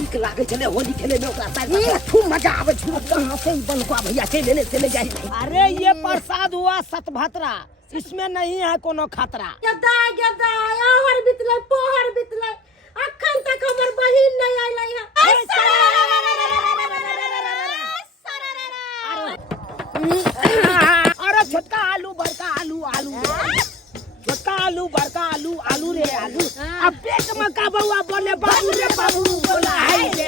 नीक लागे चले होली खेले में ओकरा साथ खूब मजा आवे छु। कहां से ई बनकुआ भैया चले जाई। अरे ये प्रसाद हुआ सतभत्रा, इसमें नहीं है कोनो खतरा। गदा गदा आहर बितले पोहर बितले अखन तक हमर बहिन नहीं आइलै है। अरे छोटका आलू बड़का आलू आलू छोटका आलू बड़का आलू आलू रे आलू। अब पेट में का बउआ बोले बाबू रे बाबू बोला हाय रे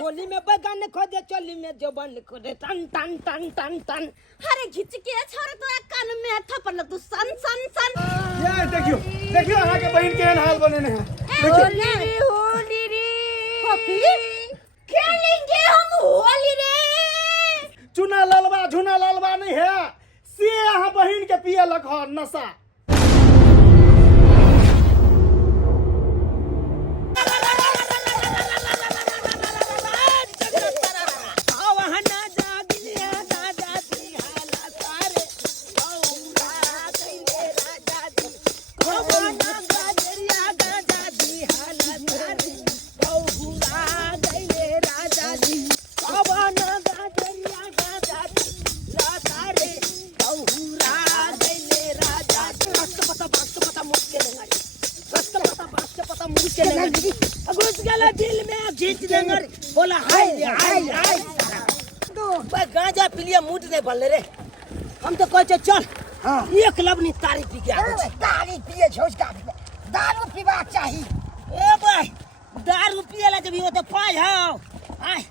होली में बैगन खोदे चोली में जवन खोदे टन टन टन टन टन। अरे घिच के छोड़ तोरा कान में थप्पड़ लग तू सन सन सन। ये देखियो देखियो अहाँ के बहिन केहन हाल बनेने हैं। होली रे पपी खेलेंगे हम होली रे। चुना ललवा नहीं है से अहाँ बहिन के पिए लग नशा। बोला हाय तो गांजा पिलिया मूड नहीं बल्ले रे। हम तो कहते चल एक लबनी तारी पी के आवे। तारी पिए झोसका दारू पीवा चाहिए। ए भाई दारू पिएला जब वो तो पाई हो आय।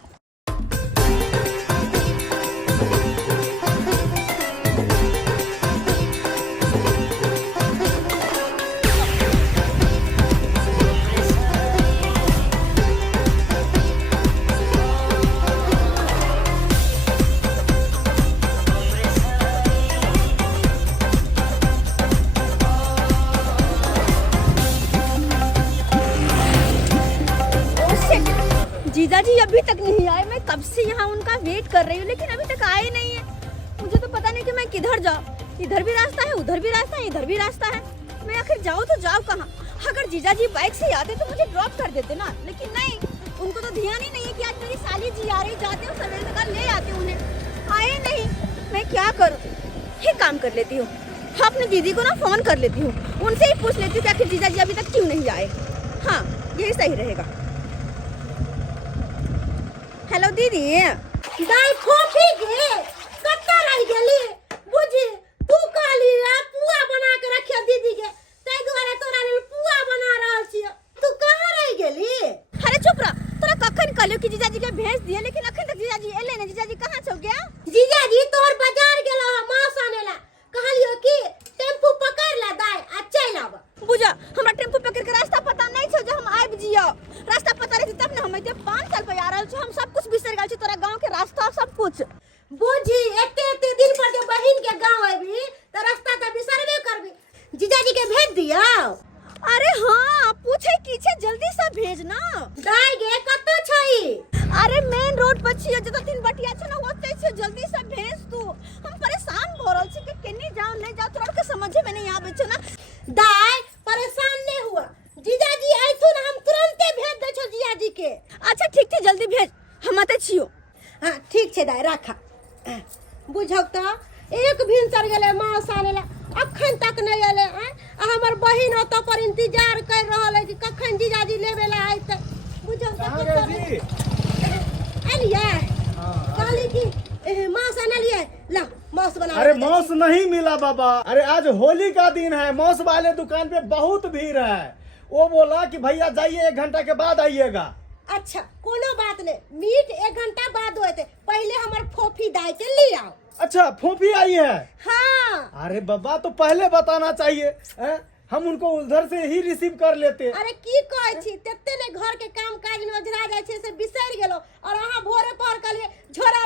जीजा जी अभी तक नहीं आए। मैं कब से यहाँ उनका वेट कर रही हूँ लेकिन अभी तक आए नहीं है। मुझे तो पता नहीं कि मैं किधर जाऊँ। इधर भी रास्ता है, उधर भी रास्ता है, इधर भी रास्ता है। मैं आखिर जाऊँ तो जाऊँ कहाँ? अगर जीजा जी बाइक से आते तो मुझे ड्रॉप कर देते ना, लेकिन नहीं, उनको तो ध्यान ही नहीं है कि आज मेरी साली जी आ रही। जाते हो सवेरे तक ले आते उन्हें, आए नहीं। मैं क्या करूँ? एक काम कर लेती हूँ, अपनी दीदी को ना फोन कर लेती हूँ, उनसे ही पूछ लेती हूँ कि आखिर जीजा जी अभी तक क्यों नहीं आए। हाँ यही सही रहेगा। हेलो दीदी। दाई खोफी गे कत्ता रह गेली बुझी। तू कहली पुआ बना के रखिया दीदी के, तै दुआरे तोरा लेल पुआ बना रहल छी। तू कहां रह गेली? अरे चुप रह। तोरा कखन कहलियो कि जीजाजी के भेज दिए, लेकिन अखन तक जीजाजी एले ने। जीजाजी कहां छौ गया? जीजाजी तोर बाजार गेलो ह मांस आनेला। कहलियो कि टेम्पू पकड़ ले दाई आ चल आब। बुझा हमरा टेम्पू पकड़ के रास्ता पता नहीं छौ जे हम आबि जियो। रास्ता पता रहती तब ने हम एते 5 साल पे आ रहल छी। हम सब कुछ बिसर गेल छी, तोरा गांव के रास्ता सब कुछ। बुझी एते दिन पर जे बहिन के गांव आबी त रास्ता त बिसरबे करबी। जीजाजी के भेज दियो। अरे हां पूछे की छे, जल्दी से भेज ना। दाई गे कत्तो छई? अरे मेन रोड पर छियो, जत 3 बटिया छ ना ओते छे। जल्दी से भेज तू। हम परेशान भ रहल छी कि केनी जाओ नहीं जाओ, तोरा के समझे में नहीं आबै छ ना। दाई परेशान नहीं हुआ, जीजाजी आइथुन हम तुरंते भेज दे छो जीजाजी के। अच्छा ठीक छै जल्दी भेज, हम आते छियो। हां ठीक छै दाई राखा। बुझौ त एक भिनसर गेले मांस आनेला, अखन तक नहीं आले। आ हमर बहिन ओत पर इंतजार कर रहल है कि कखन जीजाजी लेबे ला आइते। बुझौ त जी आलिए कहली कि मांस आनलिए ला मांस बना। अरे मांस नहीं मिला बाबा। अरे आज होली का दिन है, मांस वाले दुकान पे बहुत भीड़ है। वो बोला कि भैया जाइए 1 घंटा के बाद आइएगा। अच्छा कोनो बात नहीं, मीट 1 घंटा बाद होते। पहले हमर फोफी दाई के ले आओ। अच्छा फोफी आई है? हाँ। अरे बाबा तो पहले बताना चाहिए है? हम उनको उधर से ही रिसीव कर लेते। अरे की कहै छी, तत्ते ने घर के काम काज में ओझरा जाय छे से बिसर गेलो। और अहाँ भोरे पहर कहलिए झोरा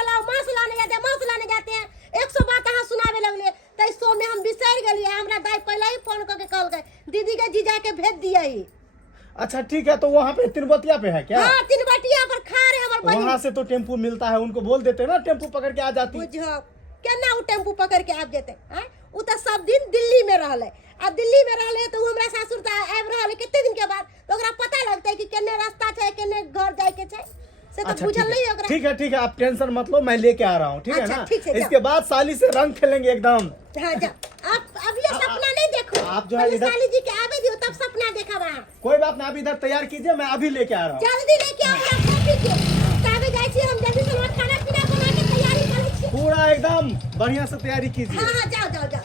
लाओ मांस लाने जाते हैं। 100 बात अहाँ सुनावे लगलिए, तै सो में हम बिसर गेलिए। हमरा दाई पहले ही फोन करके कहल गए दीदी के जीजा के भेज दिए। अच्छा ठीक है, तो वहाँ पे तिनबतिया पे है क्या? हाँ तिनबतिया पर खा रहे हमर बहिन। वहाँ से तो टेम्पू मिलता है, उनको बोल देते ना टेम्पू पकड़ के आ जाती। बुझो केना उ टेम्पू पकड़ के आ जेते हैं? उ त सब दिन दिल्ली में रहले, आ दिल्ली में रहले तो हमरा सासुर त आब रहले कितने दिन के बाद तो ओकरा पता लगतै कि केने रास्ता छै केने घर जाए के छै से तो बुझल नहीं ओकरा। ठीक है आप टेंशन मत लो, मैं लेके आ रहा हूँ, ठीक है अच्छा, ना। ठीक है, इसके बाद साली से रंग खेलेंगे एकदम। हां जा आप अब ये सपना नहीं देखो, आप जो है पहले इधर- साली जी के आवे दियो तब सपना देखा वहां। कोई बात ना, आप इधर तैयार कीजिए, मैं अभी लेके आ रहा हूँ। जल्दी लेके आओ ना कॉफी के ताबे जाई छी हम जल्दी से खाना पीना बना के तैयारी करै छी। पूरा एकदम बढ़िया से तैयारी कीजिए। हां जाओ ठीक है।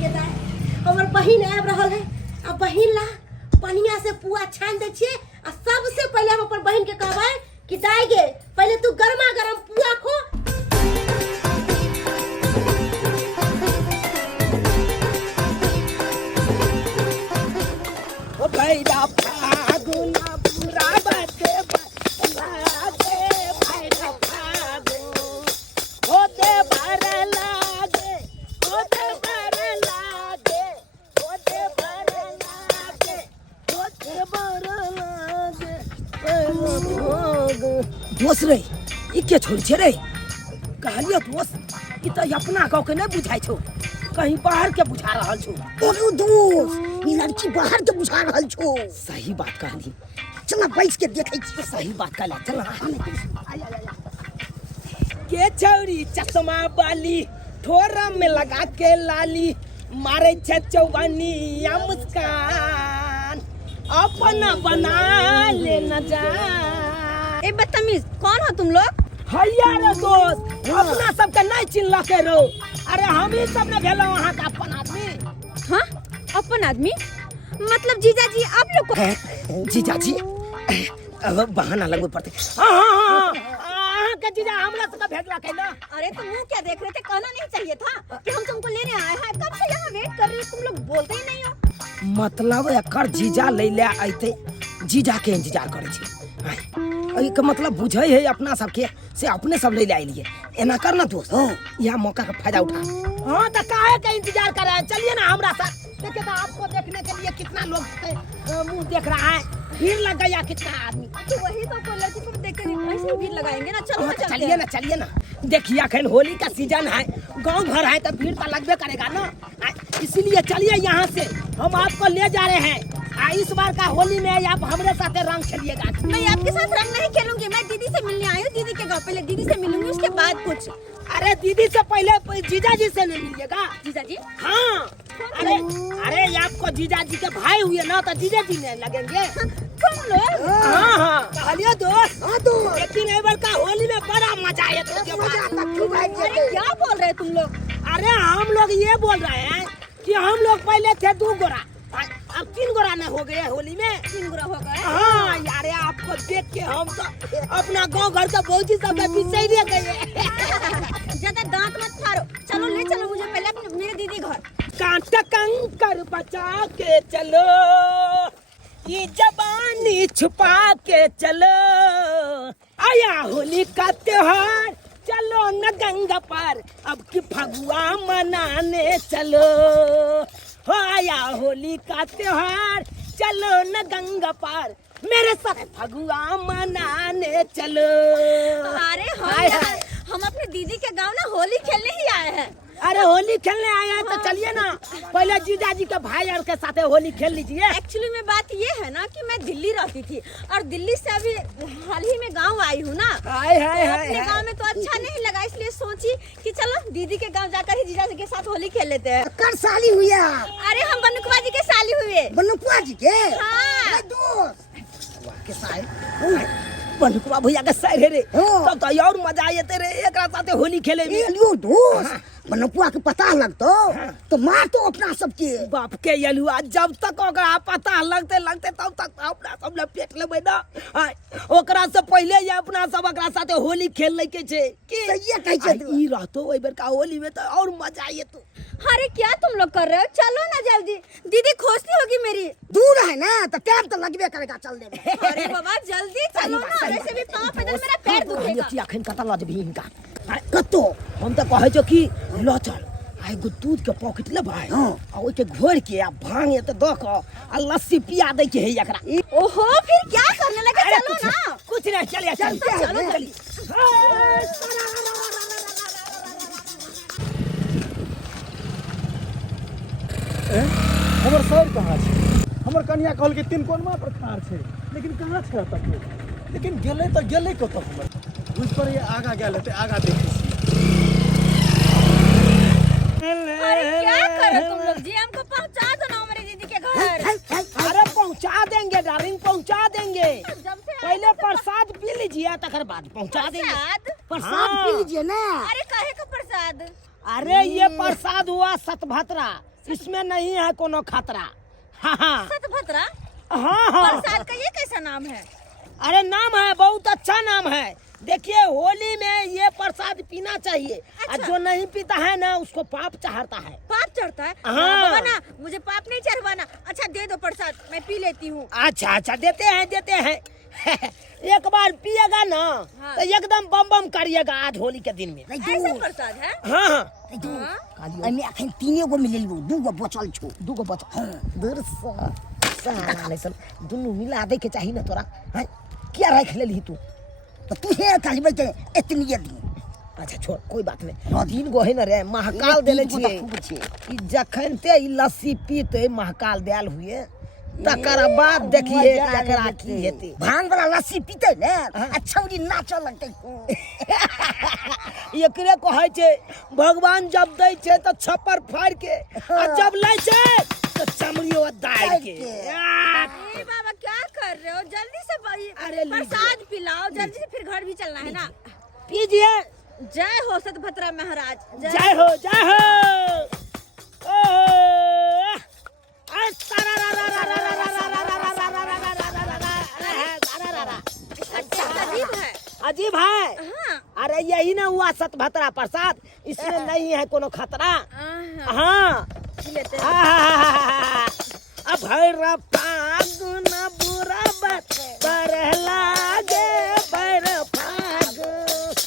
के दाई हमर बहिन आब रहल है, अब बहिन ला पनिया से पुआ छान दे छिए आ सबसे पहले हम अपन बहिन के कहबै कि दाई गे पहले तू गरमा गरम पुआ खो। ओ भैरा फागुना पूरा बाते बाते भैरा फागुन होते भर लागे होते भर लागे होते भर लागे होते भर लागे दोस्त रे ई के छोड़ छे रे कहलियो दोस्त ई त अपना गाँव के नहीं बुझाई छो, कहीं बाहर के बुझा रहल छो। अरे दोस्त ई लड़की बाहर के बुझा रहल छो। सही बात कहली, चल बैठ के देखे छी। सही बात कहला, चल के छौरी चश्मा वाली ठोरा में लगा के लाली मारे छे चौबनी या मुस्कान अपना बना ले न जा। ए बदतमीज कौन हो तुम लोग? हैया रे दोस्त अपना सबके नहीं चिन्ह के रो, अरे हम ही सब ने भेलो वहां का अपन आदमी। हां अपन आदमी मतलब जीजा जी आप लोग को? जीजा जी अब बहाना लगवे पड़ते। हां के जीजा हमला से भेजला कैला। अरे तुम मुंह क्या देख रहे थे, कहना नहीं चाहिए था कि हम तुमको लेने आए हैं, कब से यहाँ वेट कर रही हो, तुम लोग बोलते ही नहीं हो। मतलब एकर जीजा ले ले आते, जीजा के इंतजार करे छी। आई के मतलब बुझे है अपना सबके से अपने सब ले आइलिए, एना करना दोस्त। यह मौका का फायदा उठा। हां तो काहे का इंतजार कर रहे हैं, चलिए ना हमरा साथ। देखिए तो आपको देखने के लिए कितना लोग मुंह देख रहा है, भीड़ लग गया कितना आदमी। तो वही तो बोल रही थी, तुम देख कर ऐसे ही भीड़ लगाएंगे ना। चलो तो चलिए ना देखिए अखन होली का सीजन है, गांव भर है तो भीड़ तो लगबे करेगा ना, इसीलिए चलिए यहाँ से हम आपको ले जा रहे हैं। इस बार का होली में आप हमारे साथ रंग खेलिएगा। मैं आपके साथ रंग नहीं खेलूंगी, मैं दीदी से मिलने आई हूँ, दीदी के गाँव। पहले दीदी से मिलूंगी उसके बाद कुछ। अरे दीदी से पहले जीजा जी से नहीं मिलिएगा। जीजा जी? हाँ अरे आपको जीजा जी के भाई हुए ना तो जीजा जी ने लगेंगे। तुम लोग? हाँ कहलिए दोस्त। हाँ दोस्त लेकिन एक बार का होली में बड़ा मजा आया। अरे क्या बोल रहे तुम लोग? अरे हम लोग ये बोल रहे हैं कि हम लोग पहले थे 2 गोरा, अब 3 गोरा न हो गए होली में। 3 गोरा हो गए? हाँ यार आपको देख के हम तो अपना गांव घर का बहुत ही सब पीछे ही रह गए। ज्यादा दांत मत फाड़ो, चलो ले चलो मुझे पहले अपने मेरे दीदी घर। कांटा कंकर बचा के चलो, ये जबानी छुपा के चलो, आया होली का त्योहार, चलो न गंगा पार, अब की फगुआ मनाने चलो। हो आया होली का त्योहार, चलो न गंगा पार, मेरे साथ फगुआ मनाने चलो। अरे हाँ हम अपने दीदी के गाँव ना होली खेलने ही आए हैं। अरे होली खेलने आए हैं तो चलिए ना, पहले जीजा जी के भाई और के साथ होली खेल लीजिए। एक्चुअली में बात ये है ना कि मैं दिल्ली रहती थी और दिल्ली से अभी हाल ही में गांव आई हूँ ना। अपने गांव में तो अच्छा नहीं लगा, इसलिए सोची कि चलो दीदी के गांव जाकर ही जीजा जी के साथ होली खेल लेते हैं। कर साली हुई? अरे हम बनुकवा जी के साली हुए। बनुकवा जी के? हाँ दोस्त के साथ बनुकवा भैया के साथ रे तो और मजा आते रे एक साथ होली खेले में। एलियो दोस्त बनुकवा के पता लगतो तो मार तो अपना सबके बाप के यलुआ, जब तक ओकरा पता लगते तब तक अपना सब ले पेट लेबै ना। ओकरा से पहले ये अपना सब ओकरा साथे होली खेल ले के छे कि सही कहै छै। ई रहतो ओइ बेर का होली में तो और मजा आएतो। अरे क्या तुम लोग कर रहे हो, चलो ना जल्दी, दीदी खोजती होगी मेरी। दूर है ना तो टाइम तो लगबे करेगा चलने में। अरे बाबा जल्दी चलो ना, वैसे भी पाँव पैदल मेरा पैर दुखेगा। कि अखन कता लज भी इनका कतो हम तो कहे छो कि ल चल आई गो दूध के पॉकेट ले भाई आ ओइ के घोर के आ भांग त द क आ लस्सी पिया दे के है एकरा। ओहो फिर क्या करने लगे, चलो ना। कुछ नहीं चलिए चलो चलिए। हमर सर कहाँ छै? हमर कन्या कहल कि 3 कोनमा पर ठाढ़ छै, लेकिन कहाँ छै तक? लेकिन गेलै तऽ गेलै कतऽ हमर? बुझ पर ये आगा गेल हेतै, आगा देखै छी। अरे क्या करो तुम लोग जी, हमको पहुंचा दो ना हमारे दीदी के घर। अरे पहुंचा देंगे डार्लिंग, पहुंचा देंगे। जब से पहले प्रसाद पी लीजिए, तकर बाद पहुंचा देंगे। प्रसाद? प्रसाद पी लीजिए ना। अरे काहे का प्रसाद? अरे ये प्रसाद हुआ सतभत्रा, इसमें नहीं है कोनो खतरा। हाँ हाँ सतभत्रा? हाँ हाँ। प्रसाद का ये कैसा नाम है? अरे नाम है, बहुत अच्छा नाम है। देखिए होली में ये प्रसाद पीना चाहिए। अच्छा। और जो नहीं पीता है ना उसको पाप चढ़ता है। पाप चढ़ता है? हाँ। बाबा ना, मुझे पाप नहीं चढ़वाना। अच्छा दे दो प्रसाद, मैं पी लेती हूँ। अच्छा अच्छा देते हैं देते हैं। एक बार पिएगा ना हाँ। तो एकदम बम बम करिएगा आज होली के दिन में। ऐसा प्रसाद है? हाँ हाँ एमे अखन 3 गो मिलेलियो, 2 गो बचल छो। 2 गो बचा। हाँ दूर साला नहीं सल दोनों मिला दे के चाहिए ना तोरा। हाँ? क्या रख ले ली तू? तो तू हे कहबे के इतनी दी। अच्छा छोड़ कोई बात नहीं। 3 गो है ना रे, महाकाल देले छिए। ई जखन ते ई लस्सी पीते महाकाल देल हुए, तकर बाद देखिए एकरा की हेते। भांग वाला लस्सी पीते ने, अच्छा उरी नाच लगते। एकरे कहै छै भगवान जब दै छै त छप्पर फाड़ के, आ जब लै छै तो चमड़ियो दाइ के। अरे बाबा क्या कर रहे हो? जल्दी से अरे लीजिए। प्रसाद पिलाओ, जल्दी से फिर घर भी चलना है ना। पीजिए। जय हो सतभत्रा महाराज। जय हो जय हो। अच्छा अजीब है। अजीब है। हाँ। अरे यही ना हुआ सतभत्रा प्रसाद, इसमें नहीं है कोनो खतरा। हाँ। हाँ पी लेते हैं। अब भैर फागुन बुरा बर लागे भैर फागुन।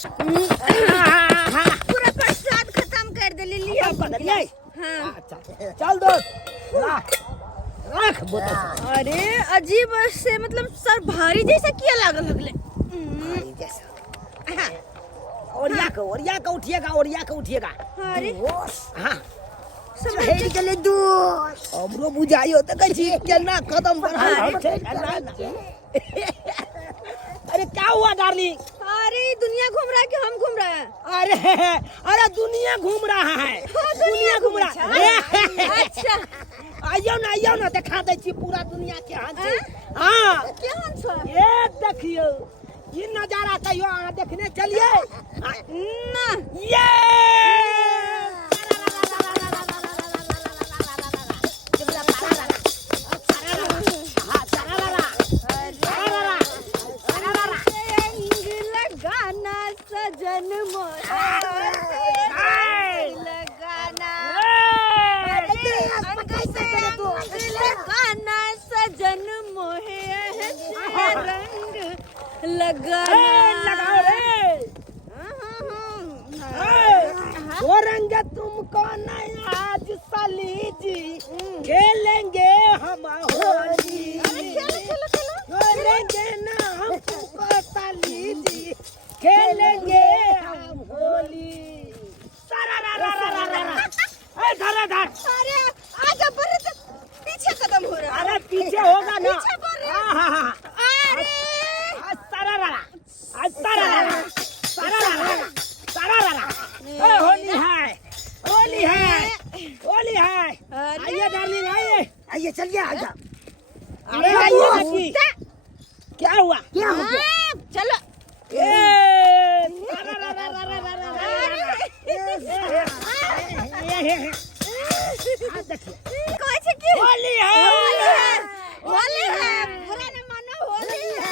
पूरा प्रसाद खत्म कर दे लिया। बदलिए। हाँ। अच्छा चल दोस्त रख बोतल। अरे अजीब से मतलब सर भारी जैसा किया लागल लगले। जैसा ओरिया के उठिएगा। अरे हाँ हेरी चले दोस्त। हमरो बुझाइयो त कहै छी केना कदम बढ़ा छै। अरे क्या हुआ डार्लिंग? अरे दुनिया घूम रहा है कि हम घूम रहे हैं? अरे दुनिया घूम रहा है। दुनिया घूम रहा है। अच्छा आइयो ना दिखा दे छी पूरा दुनिया के हाल छै। हाँ क्या हाल है? ये देखियो ये नजारा कहियो अहाँ देखने चलिए ना ये। लगाना सजन मोहे लगाना लगाना सजन मोहे रंग लगाना। लगाओ रे। वो रंग तुमको नहीं आज साली जी खेलेंगे हम होली। खेलेंगे ना हम तुमको साली जी खेलेंगे हम होली। धर। अरे आगे बढ़ तो पीछे कदम हो रहा है। अरे पीछे होगा ना। पीछे बढ़ रहे हैं। हाँ। अरे होली है। आइए डार्लिंग आइए चलिए आजा। अरे आइए बच्ची। क्या हुआ? चलो होली है। होली है, बुरा न मानो, होली है।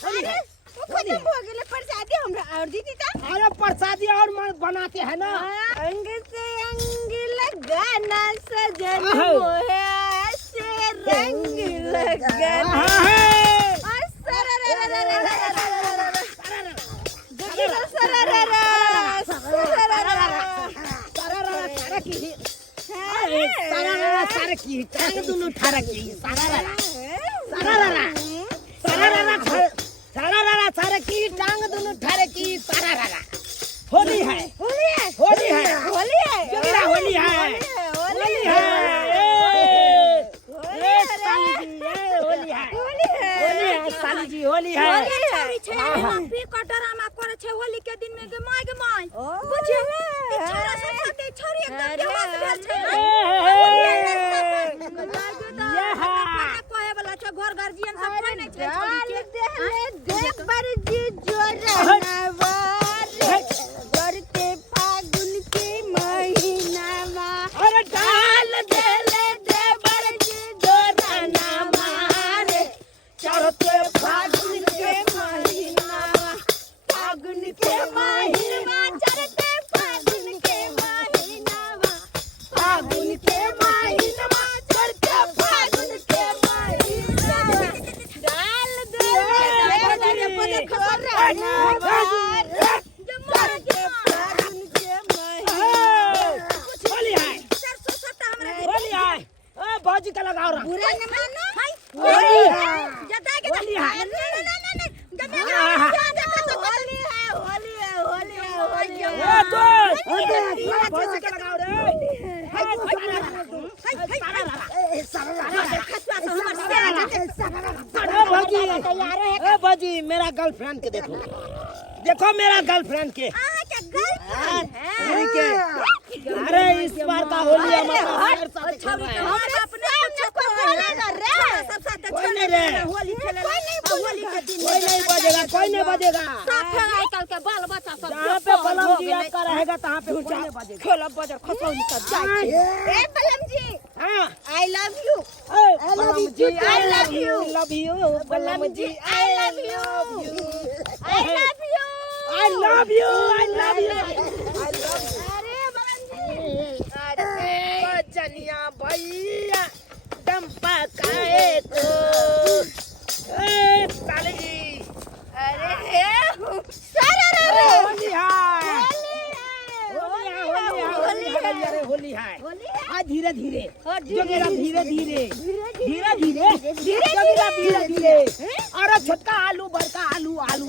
अरे वो खत्म हो गेले प्रसादी हमरा और दीदी ता। अरे प्रसादी और बनाते हैं ना। अंग से अंग लगाना सजन आहो। मोहे से रंग लगाना। होली है। साली जी होली है। छोरी छे पी का ड्रामा करे छे होली के दिन में गे माय बुझे ई छोरा सब साथे छोरी एकदम बेहोश भेल छे कहे वाला छे घर गार्जियन सब कोई नहीं छे छोरी के देख बर जी जोरनावा करते फागुन के महीनावा अरे डाल देले देवर जी जोरनावा रे चढ़ते फागुन के महीनावा फागुन के महीनावा चढ़ते फागुन के महीनावा फागुन के महीनावा चढ़ते फागुन के महीनावा डाल दे पदर खबर होली है सरसों सटा हमरा होली है ओ बाजी का लगाओ रा बुरा न मानो हाय होली है जता के होली है होली है ए तो बाजी का लगाओ रे ए बाजी मेरा गर्लफ्रेंड के देखो देखो मेरा गर्लफ्रेंड के के अरे इस बार का होली हमारा कोई नहीं बजेगा कोई नहीं बजेगा बाल बच्चा सब जहाँ पे बलम जी आपका रहेगा तहाँ पे कोई नहीं बजेगा खेला बजर खसौनी सब जाए ए बलम जी हाँ आई लव यू बलम जी I love you. Love you बलम जी I love you. I love you. I love you I love you अरे बलम जी अरे बचनिया भैया डंपा खाए तो ए साले जी अरे सारा रे होली है होली है आज धीरे धीरे जोगेरा धीरे धीरे धीरे धीरे जोगेरा धीरे धीरे अरे छोटका आलू बड़का आलू आलू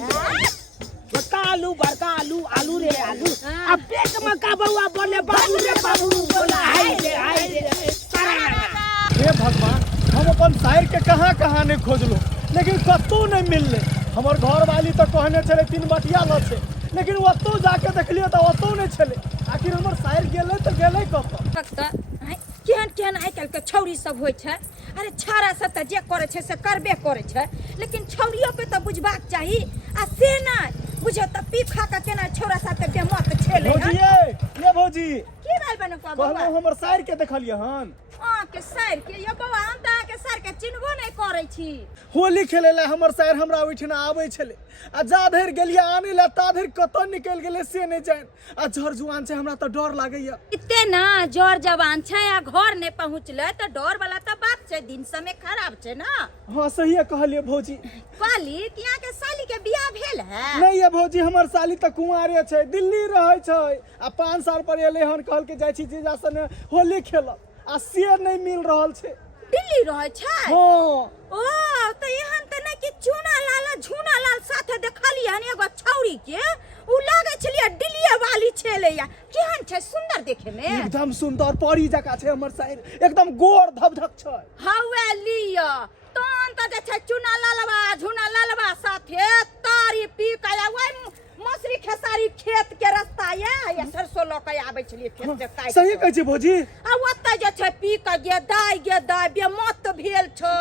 छोटका आलू बड़का आलू आलू रे आलू अब पेट में का बउआ बोले बाबू रे बाबू बोला हाय रे सारा हे भगवान हम अपन शायर के कहाँ कहाँ नहीं खोजलो लेकिन कतौ नहीं मिलले हमर घर वाली तो कहने चले 3 बटिया ल छे लेकिन ओतौ जाके देखलिए तो ओतौ नहीं छले आखिर हमर शायर गेले तो गेले कत केहन केहन आइ काल्हि के छौरी सब होइ छै अरे छौरा सब तऽ जे करे छै से करबे करे छै लेकिन छौरियो के तऽ बुझबाक चाही आ से नहि बुझो तऽ पी खा के केना छौरा साथे बेमत छेले भौजी ये भौजी की भाई बने को कहलो हमर शायर के देखलिए हन के सर के यो बौआ हम तऽ के सर के चिन्हबो नहि करै छी होली खेले ला हमर शायर हमरा ओइठना आबै छले आ जा धर गेलिए आने ला ता धर कत निकल गेले से नहीं जान आ झर जुआन से हमरा तो डर लागैया इते ना जोर जवान छै आ घर ने पहुँचले तो डर वाला तो बात छै दिन समय खराब छै ना हां सही कहलिए भौजी कहली कि यहाँ के साली के बियाह भेल है नहीं ये भौजी हमर साली त कुंवारे छै दिल्ली रहै छै आ 5 साल पर एले हन कहल के जाय छी जीजा सने होली खेलब आ से नहीं मिल रहल छै दिल्ली रहै छै हां ओ तो एहन त नहीं कि चूना लाल झूना लाल साथे देखलिए हन एगो छौरी के उ लागे छलिए दिल्ली वाली छेले या केहन छै सुंदर देखे में एकदम सुंदर परी जका छै हमर शायर एकदम गोर धबधक छै हवे लिया तहन त जे छै चूना लालवा झूना लालवा साथे तारी पी के ओइ मसरी खेसारी खेत के रास्ता या सरसों ल के आबै छलिए खेत से काट सही कहै छी भौजी आ ओतै जे छै पी के गे दाय बेमत भेल छै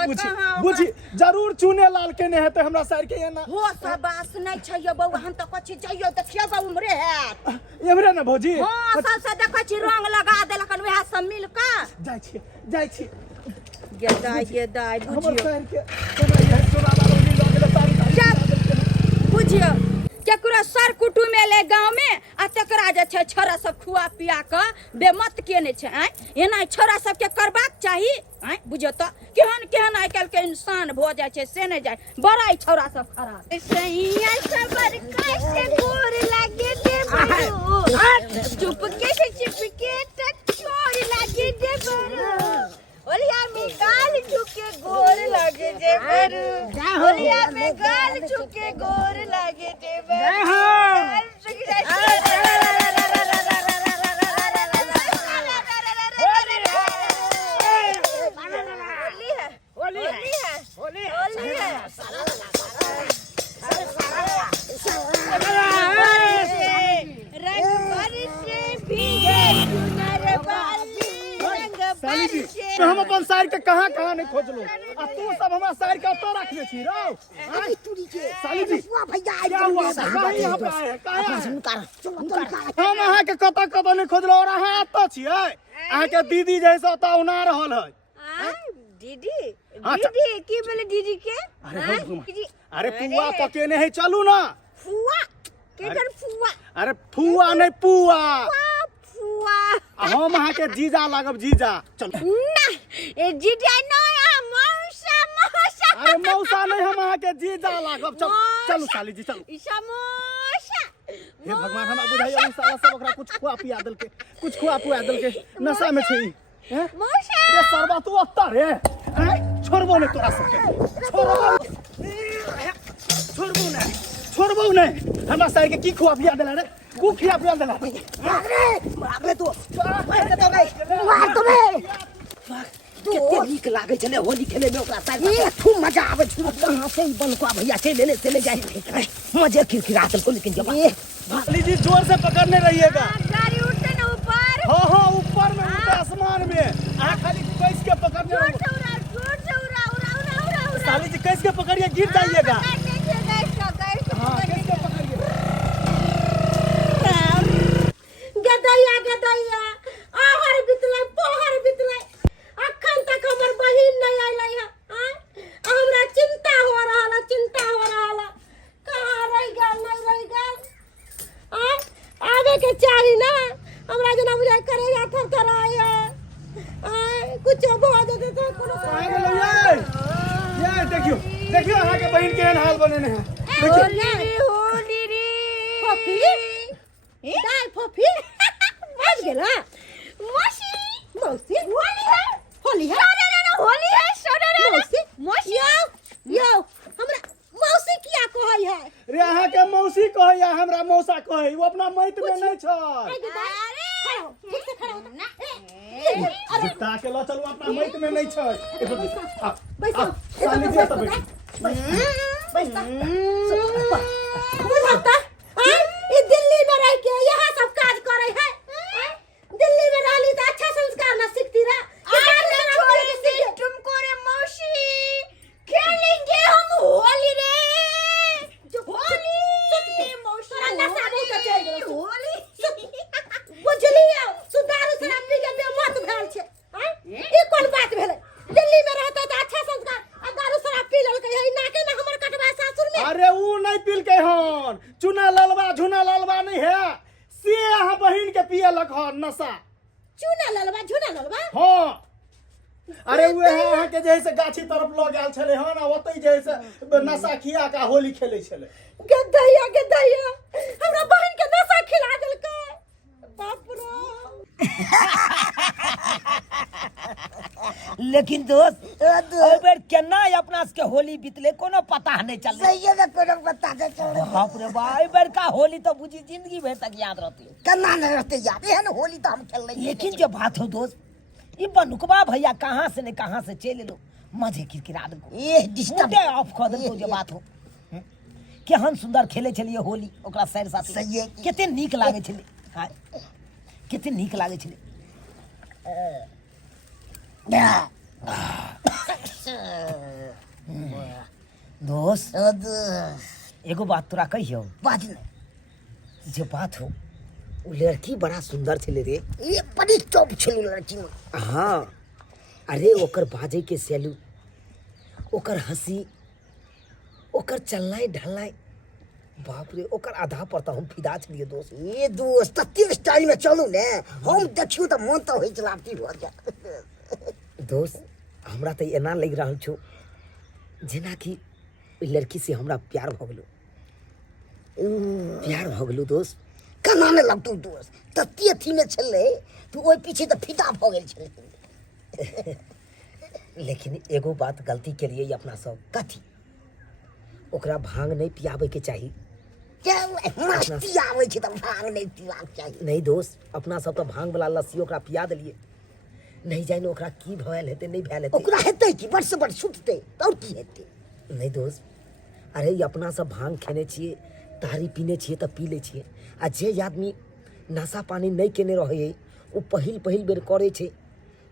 बुझी जरूर चूने लाल के ने हेतै हमरा शायर के एना हो सब बास नै छै यो बौआ हम त कहै छी जइयो देखियो बा उमरे हैत एमरे ना भौजी हां सबसे देखै छी रंग लगा देलकन वएह सब मिल के जाय छी गे दाय हमर बुझियो शायर के केना यह चोरा लाल उड़ी ल गेल तारी बुझियो केकरो सर कुटुम एले गांव में आ तकरा जे छै छोरा सब खुआ पिया के बेमत केने छै एना छोरा सब के करबाक चाही बुझियो त केहन केहन आइ काल्हि के इंसान भ जाय छै से नहीं जाय बड़ा छोरा सब खराब सैया सबर कैसे गोर लागे दे बरू चुपके से चिपके तक चोर लागे दे बरू ओलिया में गाल झुके गोर लागे दे बरू ओलिया में गाल झुके गोर लागे दे बरू होली है में हम अपन साइर के कहाँ कहाँ नहीं खोजलो आ तू सब हमरा साइर के तो रखले छी रो अरे तूरी के साली जी बुआ भैया क्या हुआ कहाँ यहाँ पे आए कहाँ अपना से निकाल चलो हम अहाँ के कत कत नहीं खोजलो और अहाँ एत छियै अहाँ के दीदी जैसा तो उना रहल है दीदी हाँ, दीदी की बोले दीदी के अरे पुआ पकेने है चलू ना फुआ केकर फुआ अरे फुआ नहीं पुआ फुआ हम अहाँ के जीजा लागब जीजा चल ना ए जीजा नया मौसा मौसा अरे मौसा नहीं हम अहाँ के जीजा लागब चल चलू साली जी चलू समोसा हे भगवान हम बुझाइए उ साला सब ओकरा कुछ खुआ पिया देल के कुछ खुआ पिया देल के नशा में छी हैं मौसा रे सरबा तू अत्ता रे हैं छोड़बो ने तोरा सबके छोड़बो ने हमरा साइर के की खुआ पिया देला रे कु खिया पिया देला मार तो मार तो कितने नीक लागे छले होली खेले में ओकरा साइड ये खूब मजा आवे छ कहां से ही बनकुआ भैया चले जाए मजे खिरखिरा को लेकिन जब साली जी जोर से पकड़ने रहिएगा गाड़ी उठे ना ऊपर हां ऊपर में उड़े आसमान में आ खाली कैस के पकड़ने उड़ा साली जी कैस के पकड़िए गिर जाइएगा हां कैस के पकड़िए गदैया आहर बितले पहर बितले अखन तक हमर बहिन नहीं आइले है हमरा चिंता हो रहल कहां रह गेल आवे के चाही ना हमरा जना बुझाय करे या थरथराया कुछ हो जाते तो कोनो कहां गेल ये देखियो अहाँ के बहन केहन हाल बनेने हैं देखियो होली रे फफी दाई फफी मर गेला मौसी होली है मौसी यो हमरा मौसी किया कहै है रे अहाँ के मौसी कहै या हमरा मौसा कहै वो अपना मैत में नहीं छ अरे ता के लो चलू अपना मैत में नहीं छ साली जी त बुझता ई दिल्ली में रह के यहाँ सब काज करे है दिल्ली में रहली तो अच्छा संस्कार न सीखती रहा तुमको रे मौसी खेलेंगे हम होली रे होली मौसी नशा बहुत चल गेल होली बुझलियो सुधारू शराब पी के बेमत भेल छै ई कोन बात भेलै दिल्ली में रहता तो अच्छा संस्कार आ दारू शराब पी लेलकै है नाके ना हमर कटवा सासुर में अरे ऊ नहीं पिलकै हन चुना ललवा नहीं है से अहाँ बहिन के पियलक हन नशा चुना ललवा हां अरे वे अहाँ के जैसे गाछी तरफ ल गेल छले हन ओतै जैसे नशा खिया का होली खेलै छले गदैया हमरा बहन के नशा खिला देलकै बाप रे लेकिन दोस्त एहि बेर केना अपना के होली बीतले कोनो पता नहीं चलले सही है कोनो पता नहीं चल बाप रे बा एहि बेर का होली तो बुझी जिंदगी भर तक याद रहती कन्ना नहीं रहते याद है ना होली तो हम खेल रहे लेकिन जो बात हो दोस्त ये बनुकबा भैया कहाँ से ने कहाँ से चले लो मजे किरकिरा दो ये डिस्टर्ब ऑफ कर दो जो बात हो केहन सुंदर खेले छलिए होली ओकरा सैर साथी सही है कते नीक लागे छले हां कते नीक लागे छले दोस्त एगो बात तोरा कहियो बात नहीं जो बात हो वो लड़की बड़ा सुंदर छले रे ये बड़ी चौप छलू लड़की में हाँ अरे ओकर बाजे के सैलू ओकर हंसी ओकर चलनाई ढलनाई बाप रे ओकर आधा पर तो हम फिदा छलिए दोस्त ये दोस्त तत्ते स्टाइल में चलू ने हम देखियो तो मन तो होई चलाती हो जा दोस्त हमरा तो एना लग रहल छो जेना कि ओइ लड़की से हमरा प्यार भ गेलो दोस्त कना ने लगतौ दोस्त तत्ते थी में चले तू ओइ पीछे तो फिदा भ गेल छले लेकिन एगो बात गलती के लिए अपना सब कथी ओकरा भांग नहीं पियाबे के चाहिए क्या मस्ती आवे छै त भांग नहीं पीबाक चाहिए नहीं दोस्त अपना सब तो भांग वाला लस्सी ओकरा पिया देलिए नहीं जाने ओकरा की भयल हेते नहीं भयल हेते ओकरा हेतै कि बड़ से बड़ सुततै और की हेतै नहीं दोस्त अरे ये अपना सब भांग खेने छिए तारी पीने छिए तो पी ले छिए आ जे आदमी नशा पानी नहीं केने रहे वो पहिल बेर करे छे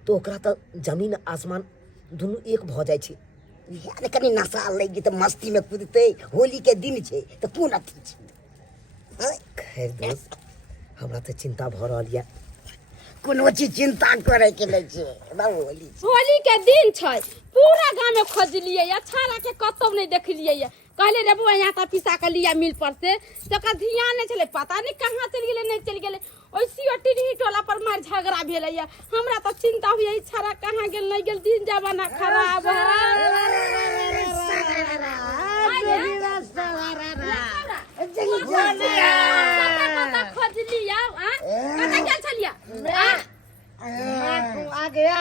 तो ओकरा तो जमीन आसमान दुनू एक भऽ जाइ छै। यार कनी नशा लगी तो मस्ती में कूदते, होली के दिन छे तो कोन अथी छै। खैर दोस्त, हमरा तो चिंता भऽ रहल यऽ। कोनो चीज चिंता करे के नहीं छै ना। होली के दिन छै, पूरा गांव में खोजलिए या छाड़ा के कतौ नहीं देखलिए। कहले रे बुआ यहाँ पिसा के लिया मिल पर से, तो का ध्यान नहीं चले, पता नहीं कहाँ चल गेले नहीं चल गेले। ओसी टिढ़ी टोला पर मार झगड़ा भेले या। हमरा तो चिंता हुई है छाड़ा कहाँ गेल नहीं गेल, दिन जमाना खराब है। खोज लिया कतऽ गेल छलिया? आ गया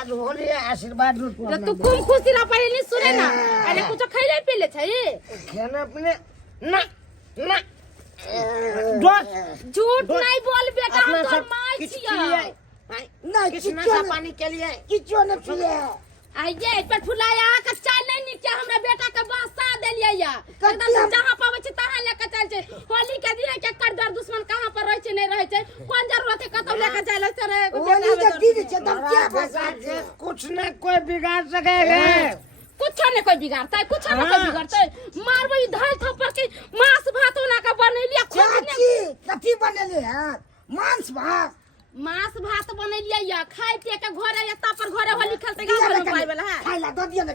आज होली आशीर्वाद तू खूब खुशी रह पहले नहीं सुने ना। अरे कुछ खैले पीले छै खाना पीने ना ना झूठ नहीं बोल बेटा, हम तो माय छियै। ना किछु नशा पानी के लिए किछो न पिए। आइए पर फुलाया का चाय नहीं निकया, हमरा बेटा के बहसा देलियै या। एकदम जहां पावे छै तहां लेके चल छै। होली के दिन के कर दर दुश्मन कहां पर रहै छै नहीं रहै छै, कोन जरूरत है कतौ लेके चल छै रे। होली के दिन छै तब क्या फसाद छै, कुछ न कोई बिगाड़ सकेगा। कुछ नहीं कोई बिगाड़ता है, कुछ नहीं कोई बिगाड़ता है। मारबो धाय थप्पड़ के मांस भात ओना का बनैलिया। कथी बनैले है? मांस भात मांस भात बनैलिया या। खाइ पिए के घरे एता पर घरे होली खेलते गांव में पाइ वाला है। खाइला दो दियो ना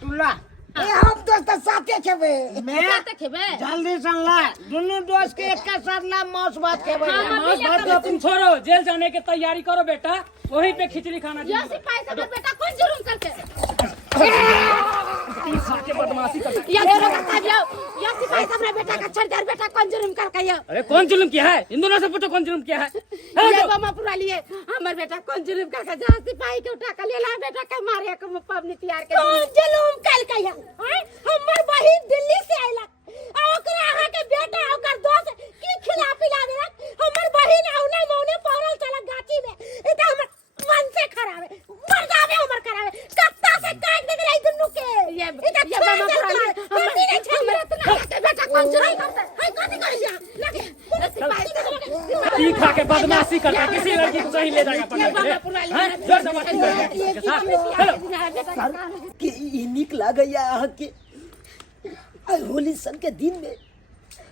टुल्ला। ए हम दोस्त साथे खेबे। मैं साथे खेबे जल्दी सन ला, दोनों दोस्त के एक साथ ला मांस भात खेबे। मांस भात तो तुम छोड़ो, जेल जाने की तैयारी करो बेटा, वहीं पे खिचड़ी खाना। ये सिपाही सब बेटा कौन जुर्म करके के बदमाशी कर। या दोनों का काबियो, या सिपाही सब बेटा का छोड़ दे, बेटा कौन जुर्म करके ये। अरे कौन जुल्म किया है? इन दोनों से पूछो कौन जुल्म किया है। ये बाबा पुरा लिए हमर बेटा कौन जुर्म करके जा सिपाही के उठा के ले ला बेटा के मारे के पबनी तैयार के। कौन जुल्म कल के है? हमर बहिन दिल्ली से आइला आ ओकरा अहाँ के बेटा ओकर दोस्त की खिला पिला देलक। हमर बहिन औने मौने पहरल चलक गाछी में, ई त हमर मन से खराब है, मर जावे हमर खराब है। कत्ता से काट दे रे दुनु के। ये बाबा पुरा लिए हमर नहीं छे बेटा कौन जुर्म करता है? हाय कथि करिया लगे सिपाही ई खा के बदमाशी करता है, किसी लड़की को कहीं ले जाएगा पकड़ के। ई नीक लागैया अहाँ के होली सन के दिन में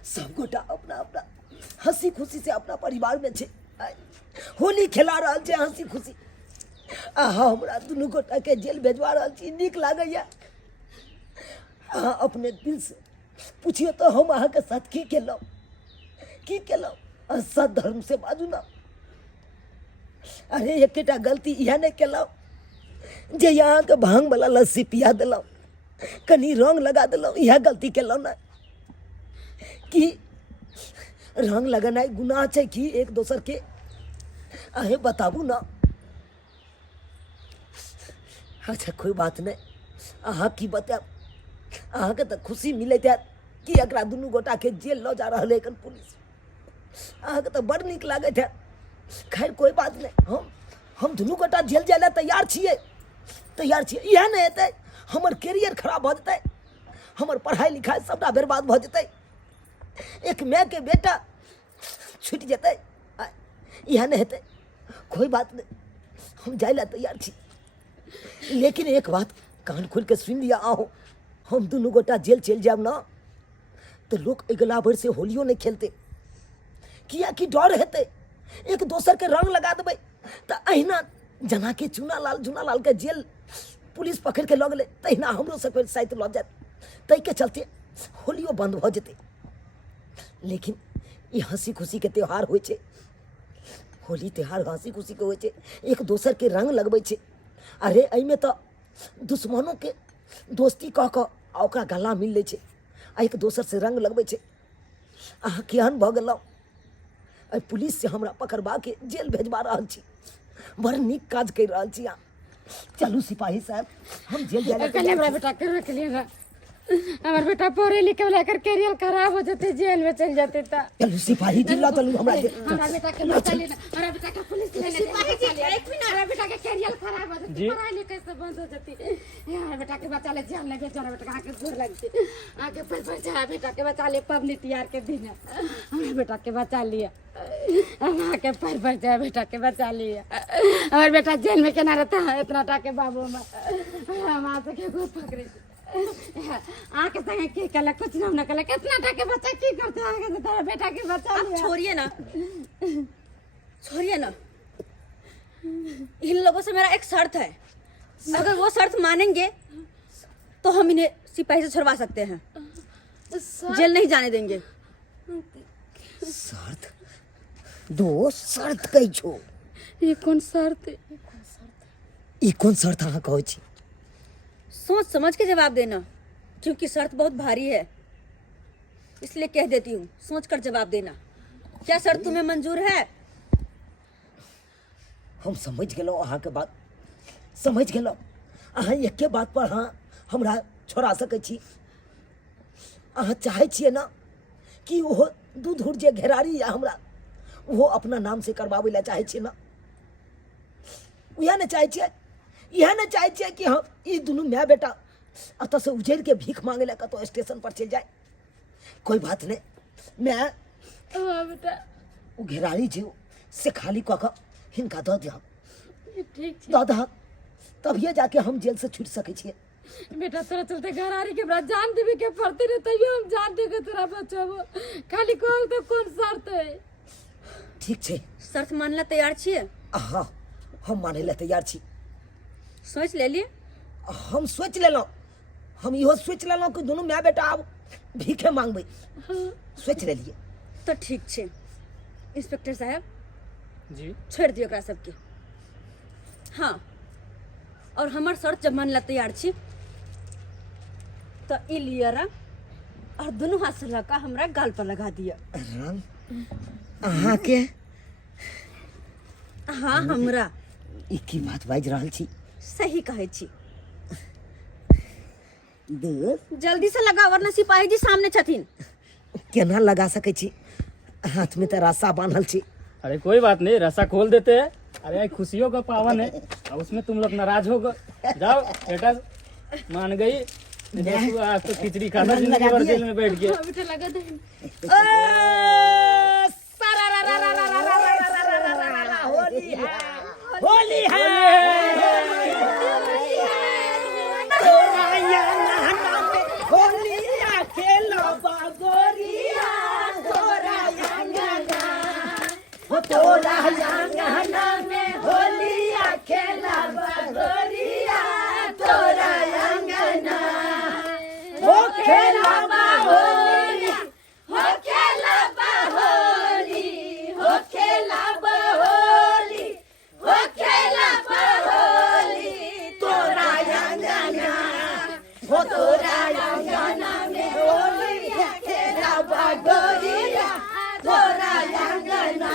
सब गोटा अपना अपना हंसी खुशी से अपना परिवार में छे होली खेला रहल छे हंसी खुशी। हमरा दुनू गोटा के जेल भेजवा रहल छी, नीक लागैया। अहाँ अपने दिल से पूछिए तो हम अहाँ के साथ की केलहुँ सत धर्म से बाजू ना। अरे एकेटा गलती इएह नहीं केलहुँ जे यहाँ के भांग वाला लस्सी पिया दिलहुँ, कनी रंग लगा दिलहुँ, इएह गलती केलहुँ ना। कि रंग लगाना गुनाह छै कि एक दोसर के? अहे बताबू ना। अच्छा कोई बात नहीं, अहाँ की बताब। अहाँ के तो खुशी मिलत है कि एकरा दुनू गोटा के जेल ल जा रहल है पुलिस। अहाँ के तो बड़ नीक लागत है। खैर कोई बात नहीं, हम दुनू गोटा जेल जाए ला तैयार छियै। इएह नहीं हेतै हमर कैरियर खराब भऽ जेतै, हमर पढ़ाई लिखाई सबटा बर्बाद भऽ जेतै, एक माय के बेटा छूटि जेतै। इएह नहीं हेतै। कोई बात नहीं, हम जाए ला तैयार छी। लेकिन एक बात कान खोल के सुन लिया आहो, हम दुनू गोटा जेल चल जाब ना तो लोग अगला भर से होलियो नहीं खेलते। किया कि डर हेतै, एक दोसर के रंग लगा देबै तो अहिना जना के जूना लाल के जेल पुलिस पकड़ के लग ले, तहिना हमरो सबके साथ लग जात। तै के चलते होलियो बंद भऽ जेतै। लेकिन ये हंसी खुशी के त्यौहार होइ छै, होली त्यौहार हंसी खुशी के होइ छै, एक दोसर के रंग लगबै छै। अरे एहिमे तो दुश्मनों के दोस्ती कह कऽ ओकरा गला मिल लै छै, एक दोसर से रंग लगबै छै। अहाँ केहन भऽ गेलहुँ, पुलिस से हमरा पकड़बा के जेल भेजबा रहल छी। बड़ नीक काज कर रहल छी अहाँ। चलू सिपाही साहब, हम जेल जाए बेटा के रख लिए हमार बेटा पढ़े लिखे लेकर कैरियर खराब हो जाते, जेल में चल जाते ता। चलू सिपाही जिला चलू हमरा हमारा बेटा के बचा लेना, हमारा बेटा का पुलिस ले ले। सिपाही जी एक मिनट, हमारा बेटा के कैरियर खराब हो जाती, पढ़ाई लिखाई सब बंद हो जाती। हमारा बेटा के बचा ले, जेल में भेजो, हमारा बेटा आके दूर लगती, आके पर जा बेटा के बचा ले। पबनी तिहार के दिन हमारा बेटा के बचा लिया, हम आके पर जा बेटा के बचा लिया। हमारा बेटा जेल में केना रहता है इतना टाके बाबू में, हम आ सके को पकड़े आके संगे की कल कुछ ना कल कितना टाके बच्चा की करते आगे से तेरा बेटा के बचा लिया। छोड़िए ना, छोड़िए ना, इन लोगों से मेरा एक शर्त है, अगर वो शर्त मानेंगे तो हम इन्हें सिपाही से छुड़वा सकते हैं, जेल नहीं जाने देंगे। शर्त दोस्त शर्त कई छो ये कौन शर्त है? ई कौन शर्त अहाँ कहै छी? सोच समझ के जवाब देना, क्योंकि शर्त बहुत भारी है, इसलिए कह देती हूँ, सोच कर जवाब देना। क्या शर्त तुम्हें मंजूर है? हम समझ गेलहुँ अहाँ के बात, समझ गेलहुँ। अहाँ एके बात पर हाँ हमरा छोड़ा सकै छी। अहाँ चाहै छियै ना कि ओहो दूध जे घेरारी या हमरा वो अपना नाम से करवाबै ला चाहै छियै ना? उएह ने चाहै छियै, इएह ने चाहै छियै कि हम ई दुनू माय बेटा अतऽ से उजैर के भीख मांगे ला कतौ स्टेशन पर चलि जाए। कोई बात नहीं, मैं बेटा ओ घेरारी जे से खाली कऽ कऽ हिनका दऽ देब, ठीक दऽ दहक, तभिए जाके हम जेल से छूट सकै छियै। बेटा तोरा चलते घरारी के बड़ा जान देवे के पड़ते रहे, तैयो हम जान दे के तोरा बचाबो। खाली कॉल तो कौन शर्त है? ठीक छै, शर्त मानला तैयार छिए? हाँ हम मानै ला तैयार छी। सोच ले लिए? हम सोच लेलहुँ, हम इहो सोच लेलहुँ कि दुनू माय बेटा आब भीखे मांगबै, सोच लेलियै। तो ठीक छै इंस्पेक्टर साहब, जी छोड़ दियो एकरा सबके। हाँ, और हमार शर्त जब मानला तैयार छी तो ई लिया रंग और दोनों हाथ से लगा हमरा गाल पर लगा दिया। रंग अहाँ के? हाँ हमरा। ई की बात बाजि रहल छी? सही कहे छी। दोस्त जल्दी से लगा वरना सिपाही जी सामने छथिन। केना लगा सकै छी? हाथ में तो रस्सा बांधल छी। अरे कोई बात नहीं, रस्सा खोल देते हैं। अरे यार खुशियों का पावन है, अब उसमें तुम लोग नाराज हो गए। जाओ बेटा, मान गई देखो, आज तो खिचड़ी खाना जिंदगी भर जेल में बैठ गया। बेटा लगा दे। होली है, होली है, होलिया खेलो बागोरिया, तोरा अंगना में होलिया खेला बागोरिया, तोरा अंगना हो खेला बाहोली, हो खेला बाहोली, हो खेला बाहोली, हो खेला बाहोली, तोरा अंगना हो, तोरा अंगना में होलिया खेला बागोरिया, तोरा अंगना।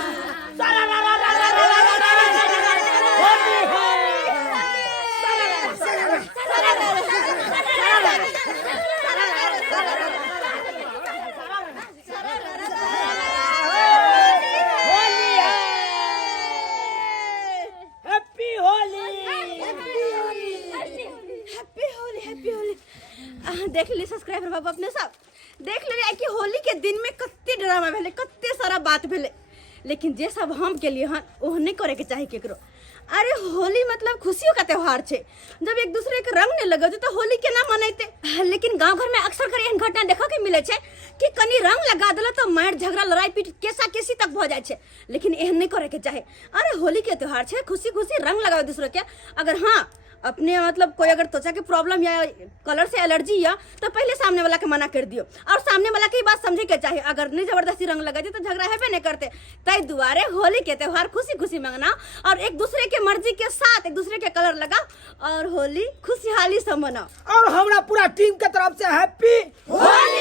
देख ली सब्सक्राइबर बाबू अपने सब देख ले कि होली के दिन में कत्ते ड्रामा भेले, कत्ते सारा बात भेले, लेकिन जे सब हम के लिए हन वो नहीं करे के चाहे केकरो। अरे होली मतलब खुशियों का त्योहार छे, जब एक दूसरे के रंग ने लगे तो होली के ना मनैते। लेकिन गांव घर में अक्सर कर एहन घटना देखा के मिले छे कि कनी रंग लगा देला तो मार झगड़ा लड़ाई पीट केसा केसी तक हो जाए छे, लेकिन एहन नहीं करे के चाहे। अरे होली के त्योहार छे, खुशी खुशी रंग लगाओ दूसरे के। अगर हाँ अपने मतलब कोई अगर त्वचा के प्रॉब्लम या कलर से एलर्जी या तो पहले सामने वाला के मना कर दियो, और सामने वाला की बात समझे के चाहे। अगर नहीं जबरदस्ती रंग लगा तो झगड़ा है नहीं करते। तय दुआरे होली के त्योहार खुशी खुशी मंगना और एक दूसरे के मर्जी के साथ एक दूसरे के कलर लगा और होली खुशहाली से मनाओ। और हमरा पूरा टीम के तरफ से हैप्पी होली।